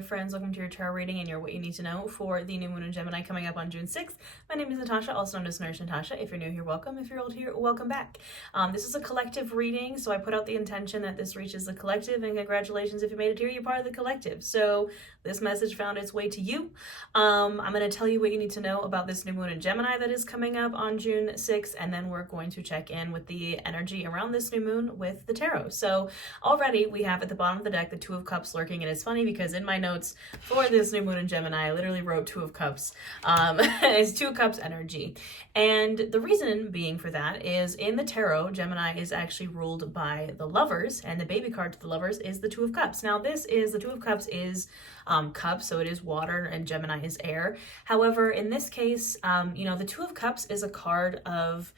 my friends. Welcome to your tarot reading and your what you need to know for the new moon in Gemini coming up on June 6th. My name is Natasha, also known as Nurse Natasha. If you're new here, welcome. If you're old here, welcome back. This is a collective reading, so I put out the intention that this reaches the collective, and congratulations if you made it here, you're part of the collective. So this message found its way to you. I'm going to tell you what you need to know about this new moon in Gemini that is coming up on June 6th, and then we're going to check in with the energy around this new moon with the tarot. So already we have at the bottom of the deck the Two of Cups lurking, and it's funny because in my notes for this new moon in Gemini, I literally wrote Two of Cups. It's Two of Cups energy. And the reason being for that is in the tarot, Gemini is actually ruled by the Lovers, and the baby card to the Lovers is the Two of Cups. Now the Two of Cups is cup, so it is water, and Gemini is air. However, in this case, the Two of Cups is a card of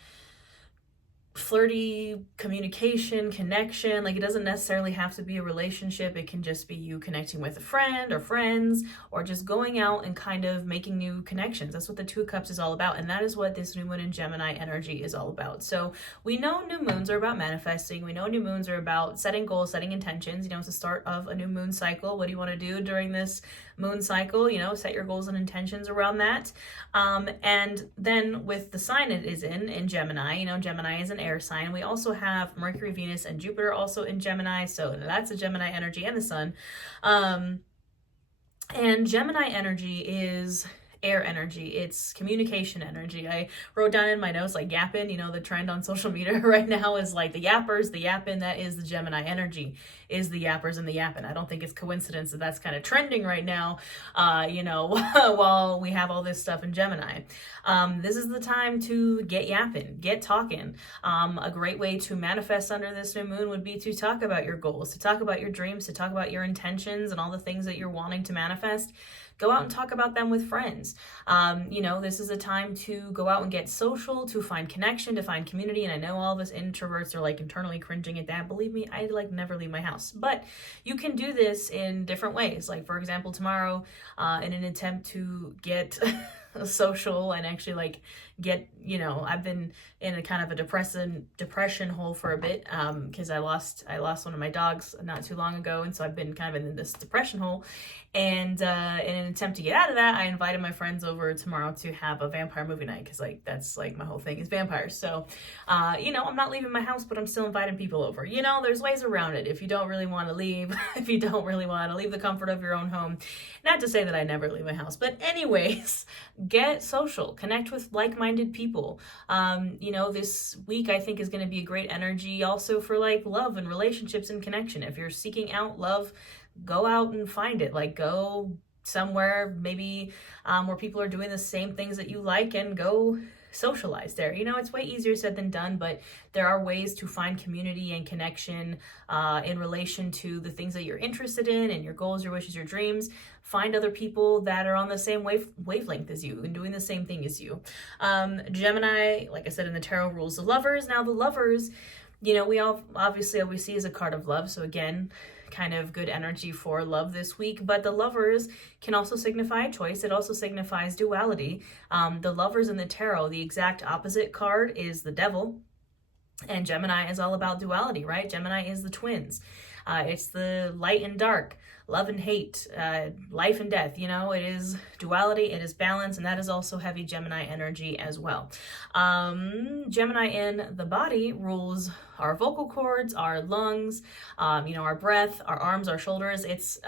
flirty communication, connection. Like, it doesn't necessarily have to be a relationship. It can just be you connecting with a friend or friends, or just going out and kind of making new connections. That's what the Two of Cups is all about, and that is what this new moon in Gemini energy is all about. So we know new moons are about manifesting. We know new moons are about setting goals, setting intentions. It's the start of a new moon cycle. What do you want to do during this moon cycle? Set your goals and intentions around that. And then with the sign it is in Gemini, Gemini is an air sign. We also have Mercury, Venus, and Jupiter also in Gemini, so that's a Gemini energy, and the sun. And Gemini energy is air energy. It's communication energy. I wrote down in my notes like yapping. The trend on social media right now is like the yappers, the yapping. That is the Gemini energy, is the yappers and the yapping. I don't think it's coincidence that that's kind of trending right now, while we have all this stuff in Gemini. This is the time to get yapping, get talking. A great way to manifest under this new moon would be to talk about your goals, to talk about your dreams, to talk about your intentions and all the things that you're wanting to manifest. Go out and talk about them with friends. This is a time to go out and get social, to find connection, to find community. And I know all of us introverts are like internally cringing at that. Believe me, I never leave my house. But you can do this in different ways. Like, for example, tomorrow, in an attempt to get social and actually get, I've been in a kind of a depression hole for a bit, because I lost one of my dogs not too long ago, and so I've been kind of in this depression hole. And in an attempt to get out of that, I invited my friends over tomorrow to have a vampire movie night, because that's my whole thing is vampires. So I'm not leaving my house, but I'm still inviting people over. There's ways around it if you don't really want to leave, if you don't really want to leave the comfort of your own home. Not to say that I never leave my house, but anyways, get social, connect with like-minded people. This week I think is going to be a great energy also for love and relationships and connection. If you're seeking out love, go out and find it. Go somewhere maybe where people are doing the same things that you like, and go socialize there. It's way easier said than done, but there are ways to find community and connection in relation to the things that you're interested in and your goals, your wishes, your dreams. Find other people that are on the same wavelength as you and doing the same thing as you. Gemini, like I said in the tarot, rules the Lovers. Now the Lovers, we all obviously always see as a card of love. So again, kind of good energy for love this week, but the Lovers can also signify a choice. It also signifies duality. The Lovers in the tarot, the exact opposite card is the Devil, and Gemini is all about duality, right? Gemini is the twins. It's the light and dark, love and hate, life and death. It is duality, it is balance, and that is also heavy Gemini energy as well. Gemini in the body rules our vocal cords, our lungs, our breath, our arms, our shoulders. It's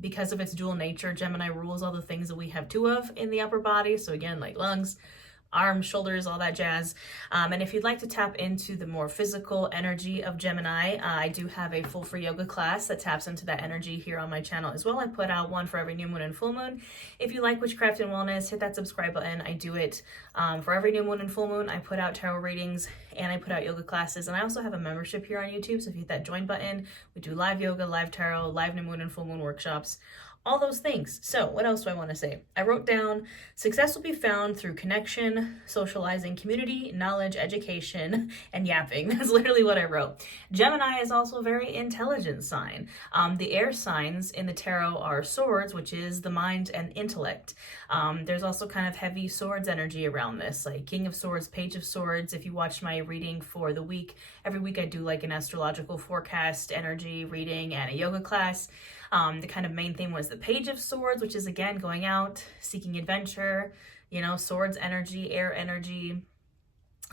because of its dual nature, Gemini rules all the things that we have two of in the upper body. So again, like lungs, arms, shoulders, all that jazz. And if you'd like to tap into the more physical energy of Gemini, I do have a full free yoga class that taps into that energy here on my channel as well. I put out one for every new moon and full moon. If you like witchcraft and wellness, hit that subscribe button. I do it for every new moon and full moon. I put out tarot readings and I put out yoga classes, and I also have a membership here on YouTube. So if you hit that join button, we do live yoga, live tarot, live new moon and full moon workshops, all those things. So what else do I want to say? I wrote down success will be found through connection, socializing, community, knowledge, education, and yapping. That's literally what I wrote. Gemini is also a very intelligent sign. The air signs in the tarot are swords, which is the mind and intellect. There's also kind of heavy swords energy around this, like King of Swords, Page of Swords. If you watch my reading for the week, every week I do like an astrological forecast energy reading and a yoga class. The kind of main theme was the Page of Swords, which is again going out, seeking adventure, you know, swords energy, air energy,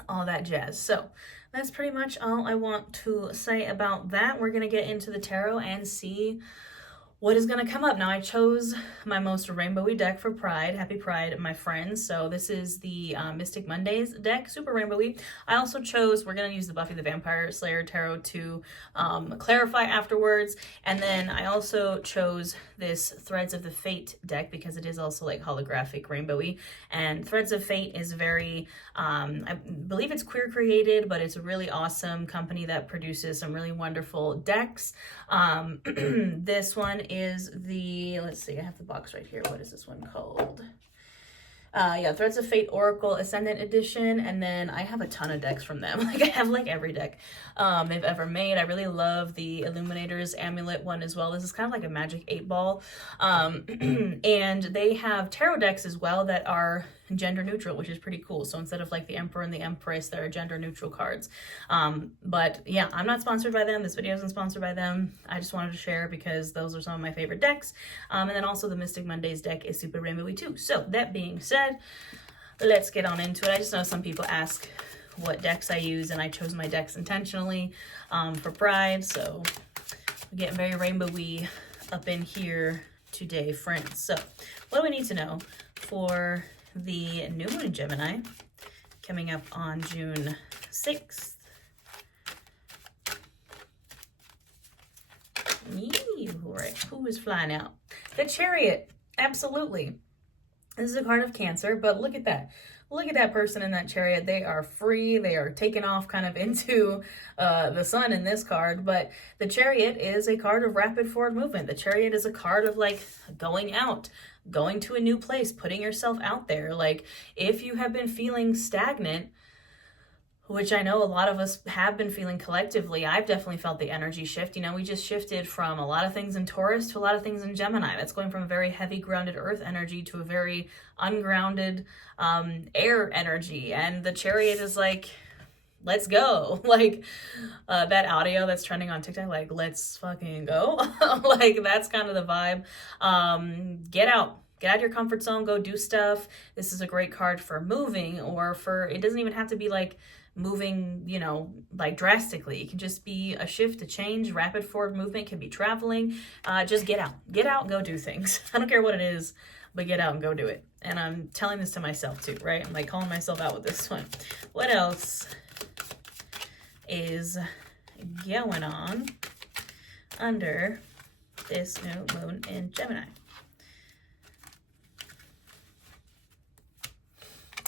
all that jazz. So that's pretty much all I want to say about that. We're going to get into the tarot and see what is going to come up. Now, I chose my most rainbowy deck for Pride. Happy Pride, my friends. So this is the Mystic Mondays deck, super rainbowy. I also chose, we're going to use the Buffy the Vampire Slayer tarot to clarify afterwards. And then I also chose this Threads of the Fate deck because it is also like holographic rainbowy. And Threads of Fate is very, I believe it's queer created, but it's a really awesome company that produces some really wonderful decks. This one is the, let's see, I have the box right here. What is this one called? Yeah, Threads of Fate Oracle Ascendant Edition, and then I have a ton of decks from them. Like, I have like every deck they've ever made. I really love the Illuminator's Amulet one as well. This is kind of like a magic 8-ball. And they have tarot decks as well that are gender neutral, which is pretty cool. So instead of like the Emperor and the Empress, there are gender neutral cards. But yeah, I'm not sponsored by them. This video isn't sponsored by them. I just wanted to share because those are some of my favorite decks. And then also the Mystic Mondays deck is super rainbowy too. So that being said, let's get on into it. I just know some people ask what decks I use, and I chose my decks intentionally for Pride. So we're getting very rainbowy up in here today, friends. So what do we need to know for the new moon in Gemini coming up on June 6th? Right. Who is flying out? The Chariot. Absolutely. This is a card of Cancer, but look at that. Look at that person in that chariot. They are free. They are taken off kind of into the sun in this card. But the Chariot is a card of rapid forward movement. The Chariot is a card of like going out, going to a new place, putting yourself out there. Like if you have been feeling stagnant, which I know a lot of us have been feeling collectively, I've definitely felt the energy shift. You know, we just shifted from a lot of things in Taurus to a lot of things in Gemini. That's going from a very heavy grounded earth energy to a very ungrounded air energy. And the Chariot is like, let's go. Like that audio that's trending on TikTok, like, let's fucking go. Like that's kind of the vibe. Get out. Get out of your comfort zone, go do stuff. This is a great card for moving, or for, it doesn't even have to be like moving, you know, like drastically. It can just be a shift, a change. Rapid forward movement can be traveling. Just get out and go do things. I don't care what it is, but get out and go do it. And I'm telling this to myself too, right? I'm like calling myself out with this one. What else is going on under this new moon in Gemini?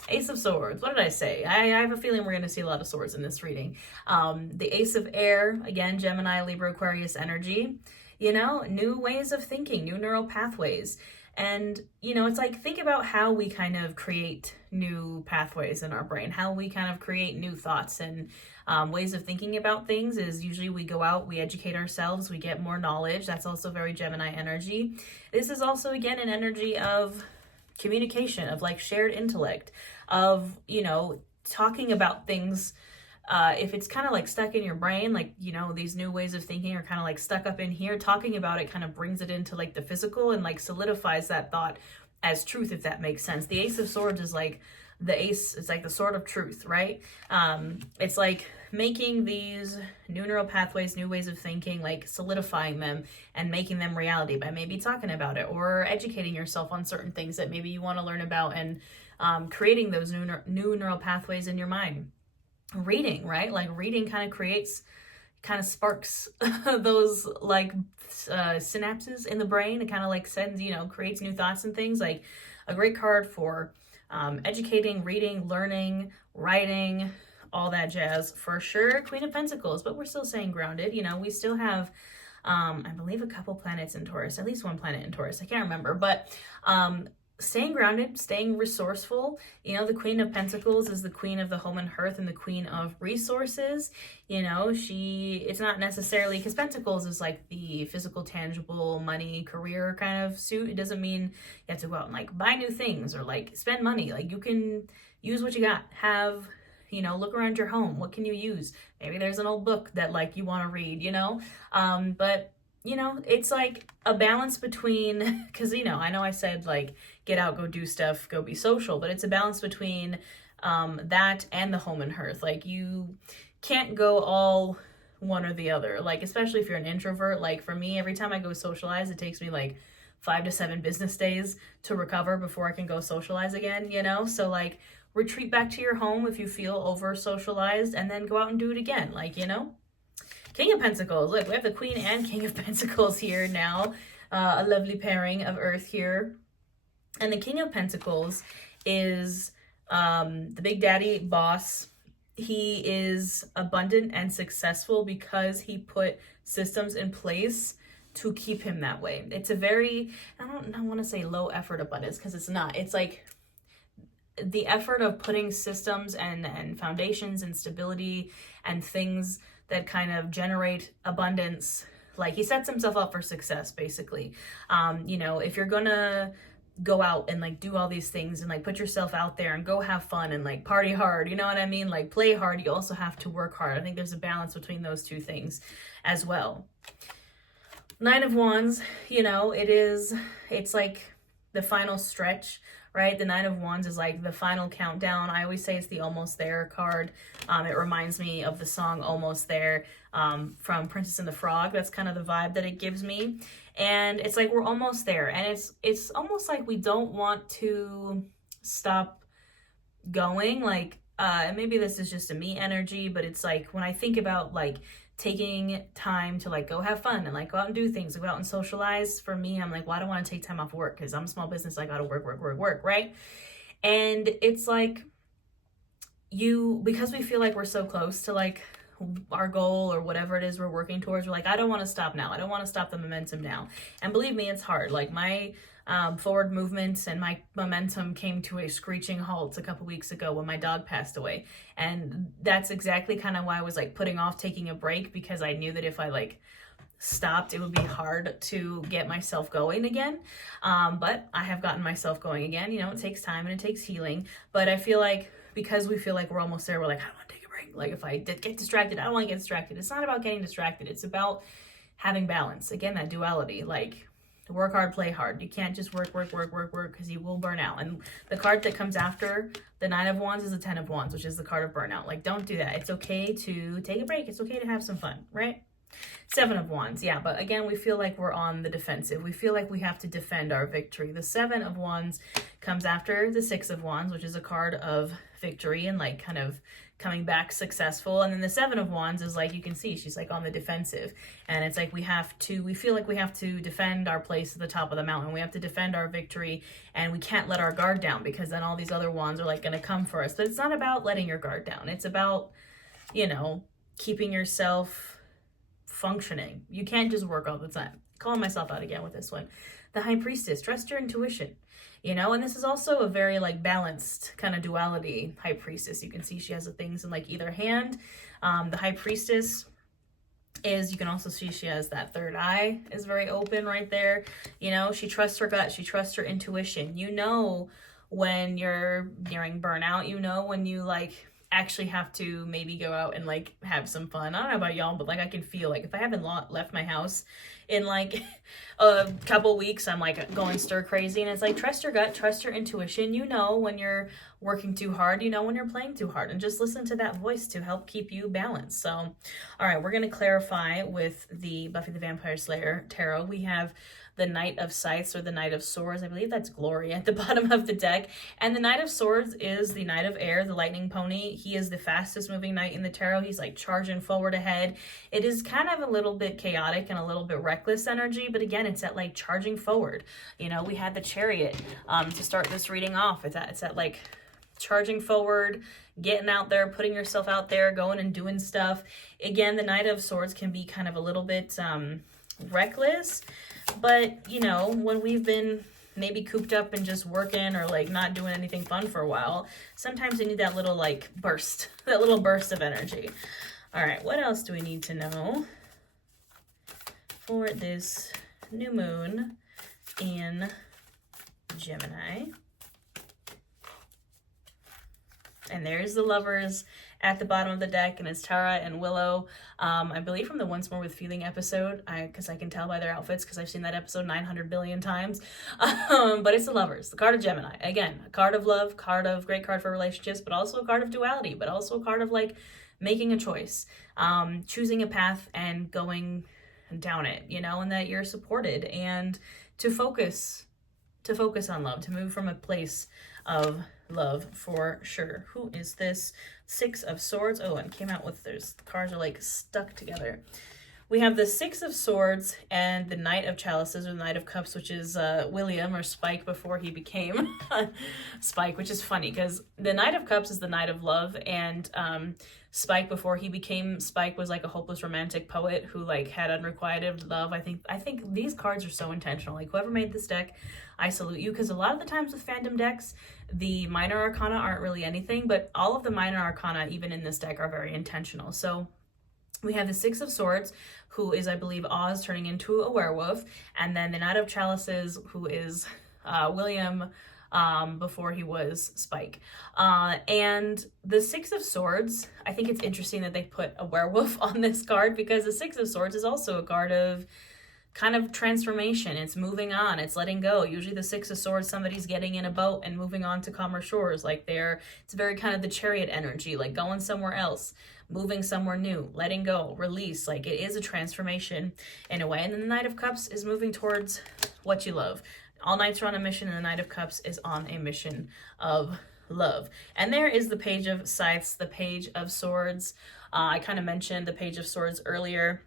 Ace of Swords. What did I say? I have a feeling we're going to see a lot of swords in this reading. The Ace of Air, again, Gemini, Libra, Aquarius energy. You know, new ways of thinking, new neural pathways. And, you know, it's like, think about how we kind of create new pathways in our brain, how we kind of create new thoughts and ways of thinking about things is usually we go out, we educate ourselves, we get more knowledge. That's also very Gemini energy. This is also, again, an energy of communication, of like shared intellect, of, you know, talking about things. If it's kind of like stuck in your brain, like, you know, these new ways of thinking are kind of like stuck up in here, talking about it kind of brings it into like the physical and like solidifies that thought as truth, if that makes sense. The Ace of Swords is like the ace, it's like the sword of truth, right? It's like making these new neural pathways, new ways of thinking, like solidifying them and making them reality by maybe talking about it or educating yourself on certain things that maybe you want to learn about, and creating those new neural pathways in your mind. Reading, right? Like reading kind of sparks those like synapses in the brain. It kind of like sends, you know, creates new thoughts and things. Like a great card for educating, reading, learning, writing, all that jazz for sure. Queen of Pentacles, but we're still saying grounded. You know, we still have I believe a couple planets in Taurus, at least one planet in Taurus, I can't remember, but staying grounded, staying resourceful. You know, the Queen of Pentacles is the queen of the home and hearth and the queen of resources. You know, it's not necessarily, because Pentacles is like the physical, tangible, money, career kind of suit. It doesn't mean you have to go out and like buy new things or like spend money. Like you can use what you got, have, you know, look around your home. What can you use? Maybe there's an old book that like you want to read, you know, but you know, it's like a balance between, because, you know, I know I said like get out, go do stuff, go be social, but it's a balance between that and the home and hearth. Like you can't go all one or the other. Like, especially if you're an introvert, like for me, every time I go socialize, it takes me like 5 to 7 business days to recover before I can go socialize again, you know? So like retreat back to your home if you feel over socialized and then go out and do it again. Like, you know? King of Pentacles. Look, we have the Queen and King of Pentacles here now. A lovely pairing of Earth here. And the King of Pentacles is the big daddy boss. He is abundant and successful because he put systems in place to keep him that way. It's a very, I don't want to say low effort abundance, because it's not. It's like the effort of putting systems and foundations and stability and things that kind of generate abundance. Like he sets himself up for success, basically. You know, if you're gonna go out and like do all these things and like put yourself out there and go have fun and like party hard, you know what I mean? Like play hard, you also have to work hard. I think there's a balance between those two things as well. Nine of Wands, you know, it's like the final stretch, right? The Nine of Wands is like the final countdown. I always say it's the almost there card. It reminds me of the song Almost There from Princess and the Frog. That's kind of the vibe that it gives me. And it's like we're almost there. And it's almost like we don't want to stop going. Like, maybe this is just a me energy, but it's like when I think about like taking time to like go have fun and like go out and do things, go out and socialize, for me, I'm like, well, I don't want to take time off work because I'm a small business. I got to work, right? And it's like because we feel like we're so close to like our goal or whatever it is we're working towards, we're like, I don't want to stop now. I don't want to stop the momentum now. And believe me, it's hard. Like my forward movement and my momentum came to a screeching halt a couple weeks ago when my dog passed away. And that's exactly kind of why I was like putting off taking a break, because I knew that if I like stopped, it would be hard to get myself going again. But I have gotten myself going again. You know, it takes time and it takes healing. But I feel like because we feel like we're almost there, we're like, I don't want to take a break. Like if I did get distracted, I don't want to get distracted. It's not about getting distracted. It's about having balance. Again, that duality, like work hard, play hard. You can't just work because you will burn out. And the card that comes after the Nine of Wands is the Ten of Wands, which is the card of burnout. Like, don't do that. It's okay to take a break. It's okay to have some fun, right? Seven of Wands, yeah, but again, we feel like we're on the defensive. We feel like we have to defend our victory. The Seven of Wands comes after the Six of Wands, which is a card of victory and like kind of coming back successful. And then the Seven of Wands is like, you can see she's like on the defensive, and it's like we feel like we have to defend our place at the top of the mountain. We have to defend our victory, and we can't let our guard down, because then all these other wands are like going to come for us. But it's not about letting your guard down. It's about, you know, keeping yourself functioning. You can't just work all the time. Calling myself out again with this one. The High Priestess, trust your intuition, you know, and this is also a very like balanced kind of duality. High Priestess, you can see she has the things in like either hand. The High Priestess is, you can also see she has that third eye is very open right there. You know, she trusts her gut, she trusts her intuition. You know when you're nearing burnout, you know when you like actually have to maybe go out and like have some fun. I don't know about y'all, but like I can feel like if I haven't left my house in like a couple weeks, I'm like going stir crazy. And it's like, trust your gut, trust your intuition. You know when you're working too hard, you know when you're playing too hard, and just listen to that voice to help keep you balanced. So all right, we're going to clarify with the Buffy the Vampire Slayer tarot. We have the Knight of Scythes, or the Knight of Swords. I believe that's Glory at the bottom of the deck. And the Knight of Swords is the Knight of Air, the lightning pony. He is the fastest moving knight in the tarot. He's like charging forward ahead. It is kind of a little bit chaotic and a little bit reckless energy, but again, it's at like charging forward. You know, we had the Chariot to start this reading off. It's at like charging forward, getting out there, putting yourself out there, going and doing stuff. Again, the Knight of Swords can be kind of a little bit reckless, but you know, when we've been maybe cooped up and just working or like not doing anything fun for a while, sometimes you need that little like burst, that little burst of energy. All right, what else do we need to know for this new moon in Gemini? And there's the Lovers at the bottom of the deck, and it's Tara and Willow. I believe from the Once More with Feeling episode, because I can tell by their outfits because I've seen that episode 900 billion times. But it's the Lovers, the card of Gemini. Again, a card of love, great card for relationships, but also a card of duality, but also a card of like making a choice, choosing a path and going down it, you know, and that you're supported, and to focus on love, to move from a place of love for sure. Who is this? Six of Swords. Oh, and came out with, the cards are like stuck together. We have the Six of Swords and the Knight of Chalices, or the Knight of Cups, which is William, or Spike, before he became Spike, which is funny because the Knight of Cups is the Knight of Love, and Spike, before he became Spike, was like a hopeless romantic poet who like had unrequited love. I think these cards are so intentional. Like, whoever made this deck, I salute you, because a lot of the times with fandom decks, the minor arcana aren't really anything, but all of the minor arcana, even in this deck, are very intentional. So we have the Six of Swords, who is, I believe, Oz turning into a werewolf, and then the Knight of Chalices, who is William, before he was Spike. And the Six of Swords, I think it's interesting that they put a werewolf on this card, because the Six of Swords is also a card of kind of transformation. It's moving on, it's letting go. Usually the Six of Swords, somebody's getting in a boat and moving on to calmer shores. Like it's very kind of the Chariot energy, like going somewhere else, moving somewhere new, letting go, release. Like, it is a transformation in a way. And then the Knight of Cups is moving towards what you love. All knights are on a mission, and the Knight of Cups is on a mission of love. And there is the Page of Scythes, the Page of Swords. I kind of mentioned the Page of Swords earlier.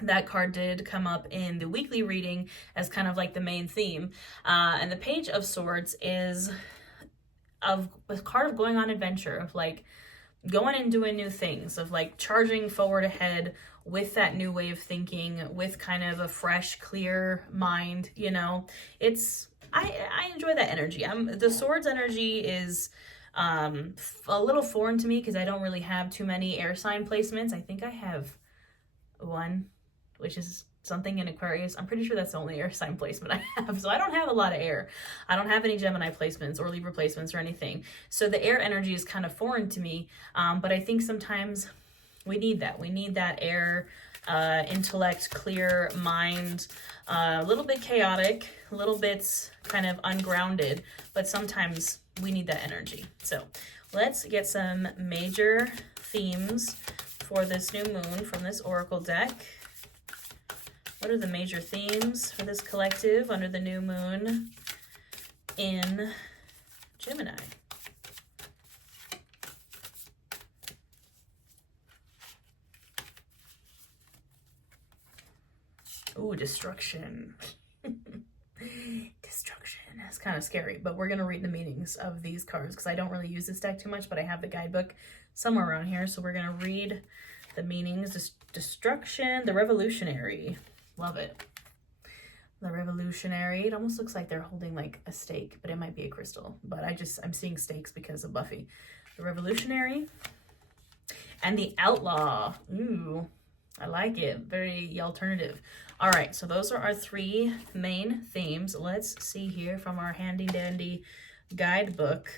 That card did come up in the weekly reading as kind of like the main theme. And the Page of Swords is a card of going on adventure, of like going and doing new things, of like charging forward ahead with that new way of thinking, with kind of a fresh, clear mind, you know. I enjoy that energy. The Swords energy is a little foreign to me because I don't really have too many air sign placements. I think I have one, which is something in Aquarius. I'm pretty sure that's the only air sign placement I have. So I don't have a lot of air. I don't have any Gemini placements or Libra placements or anything. So the air energy is kind of foreign to me. But I think sometimes we need that. We need that air, intellect, clear mind, a little bit chaotic, a little bit kind of ungrounded, but sometimes we need that energy. So let's get some major themes for this new moon from this Oracle deck. What are the major themes for this collective under the new moon in Gemini? Ooh, destruction. Destruction. That's kind of scary, but we're going to read the meanings of these cards because I don't really use this deck too much, but I have the guidebook somewhere around here. So we're going to read the meanings. Destruction, the Revolutionary. Love it. The Revolutionary. It almost looks like they're holding like a stake, but it might be a crystal. But I'm seeing stakes because of Buffy. The Revolutionary. And the Outlaw. Ooh, I like it. Very alternative. All right, so those are our three main themes. Let's see here from our handy dandy guidebook.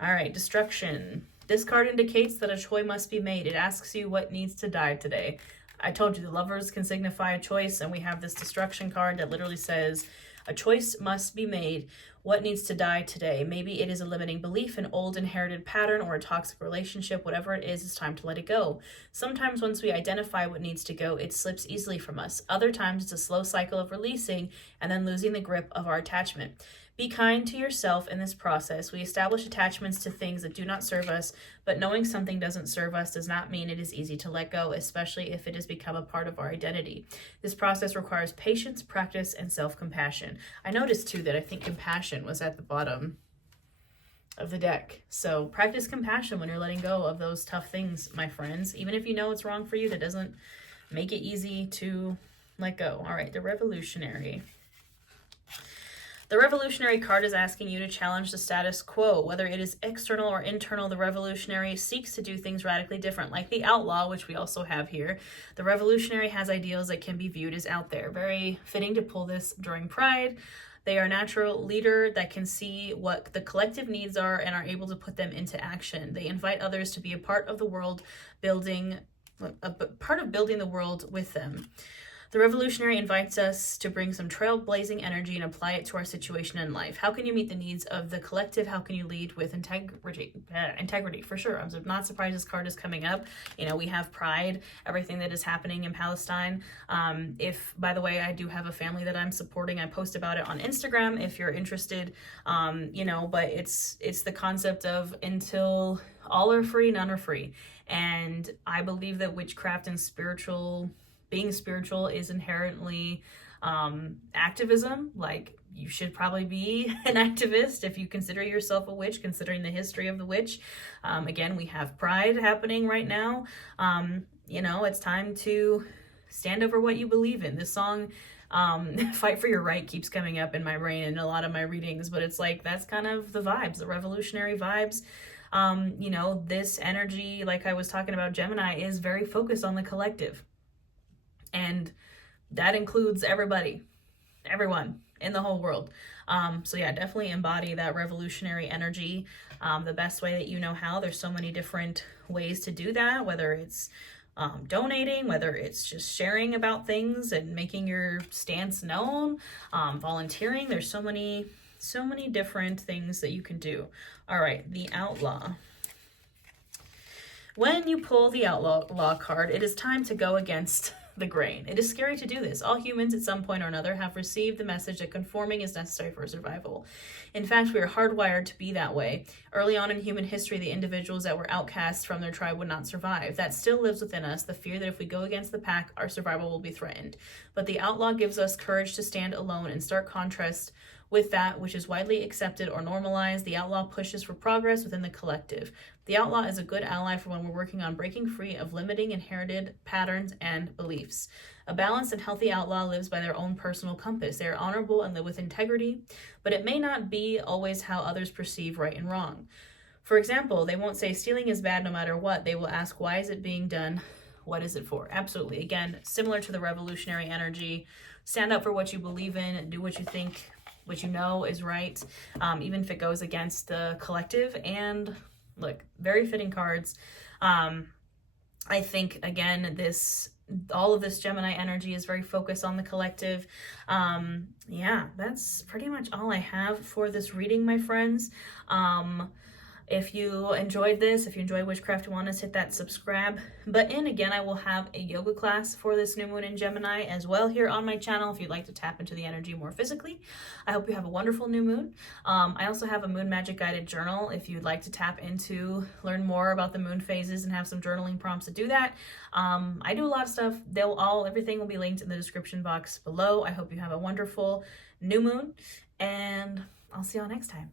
All right, destruction. This card indicates that a choice must be made. It asks you what needs to die today. I told you the Lovers can signify a choice, and we have this destruction card that literally says a choice must be made. What needs to die today? Maybe it is a limiting belief, an old inherited pattern, or a toxic relationship. Whatever it is, it's time to let it go. Sometimes once we identify what needs to go, it slips easily from us. Other times it's a slow cycle of releasing and then losing the grip of our attachment. Be kind to yourself in this process. We establish attachments to things that do not serve us, but knowing something doesn't serve us does not mean it is easy to let go, especially if it has become a part of our identity. This process requires patience, practice, and self-compassion. I noticed too that I think compassion was at the bottom of the deck. So practice compassion when you're letting go of those tough things, my friends. Even if you know it's wrong for you, that doesn't make it easy to let go. All right, the Revolutionary. The Revolutionary card is asking you to challenge the status quo. Whether it is external or internal, the Revolutionary seeks to do things radically different. Like the Outlaw, which we also have here, the Revolutionary has ideals that can be viewed as out there. Very fitting to pull this during Pride. They are a natural leader that can see what the collective needs are and are able to put them into action. They invite others to be a part of the world building, a part of building the world with them. The revolutionary invites us to bring some trailblazing energy and apply it to our situation in life. How can you meet the needs of the collective? How can you lead with integrity? Integrity, for sure. I'm not surprised this card is coming up. You know, we have pride, everything that is happening in Palestine. If, by the way, I do have a family that I'm supporting, I post about it on Instagram if you're interested. You know, but it's the concept of until all are free, none are free. And I believe that witchcraft and being spiritual is inherently activism. Like, you should probably be an activist if you consider yourself a witch, considering the history of the witch. Again, we have pride happening right now. You know, it's time to stand over what you believe in. This song, Fight for Your Right, keeps coming up in my brain in a lot of my readings, but it's like, that's kind of the vibes, the revolutionary vibes. You know, this energy, like I was talking about Gemini, is very focused on the collective. And that includes everyone in the whole world. So yeah, definitely embody that revolutionary energy the best way that you know how. There's so many different ways to do that, whether it's donating, whether it's just sharing about things and making your stance known, volunteering. There's so many different things that you can do. All right, the Outlaw. When you pull the Outlaw card, it is time to go against the grain. It is scary to do this. All humans at some point or another have received the message that conforming is necessary for survival. In fact, we are hardwired to be that way. Early on in human history, the individuals that were outcasts from their tribe would not survive. That still lives within us, the fear that if we go against the pack, our survival will be threatened. But the Outlaw gives us courage to stand alone, in stark contrast with that which is widely accepted or normalized. The Outlaw pushes for progress within the collective. The Outlaw is a good ally for when we're working on breaking free of limiting inherited patterns and beliefs. A balanced and healthy Outlaw lives by their own personal compass. They are honorable and live with integrity, but it may not be always how others perceive right and wrong. For example, they won't say stealing is bad no matter what. They will ask, why is it being done? What is it for? Absolutely. Again, similar to the revolutionary energy. Stand up for what you believe in, do what you think, what you know is right, even if it goes against the collective. And look, very fitting cards. I think, again, all of this Gemini energy is very focused on the collective. Yeah, that's pretty much all I have for this reading, my friends. If you enjoyed this, if you enjoy witchcraft, you want to hit that subscribe button. Again, I will have a yoga class for this new moon in Gemini as well here on my channel if you'd like to tap into the energy more physically. I hope you have a wonderful new moon. I also have a moon magic guided journal if you'd like to tap into, learn more about the moon phases and have some journaling prompts to do that. I do a lot of stuff. Everything will be linked in the description box below. I hope you have a wonderful new moon, and I'll see y'all next time.